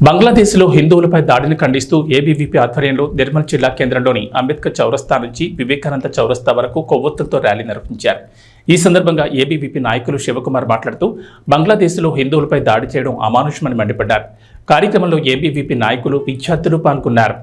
బంగ్లాదేశ్లో హిందువులపై దాడిని ఖండిస్తూ ఏబీవీపీ ఆధ్వర్యంలో నిర్మల్ జిల్లా కేంద్రంలోని అంబేద్కర్ చౌరస్తా నుంచి వివేకానంద చౌరస్తా వరకు కొవ్వొత్తులతో ర్యాలీ నిర్వహించారు ఈ సందర్భంగా ఏబీవీపీ నాయకులు శివకుమార్ మాట్లాడుతూ బంగ్లాదేశ్లో హిందువులపై దాడి చేయడం అమానుషమని మండిపడ్డారు. కార్యక్రమంలో ఏబీవీపీ నాయకులు విద్యార్థులు పాల్గొన్నారు.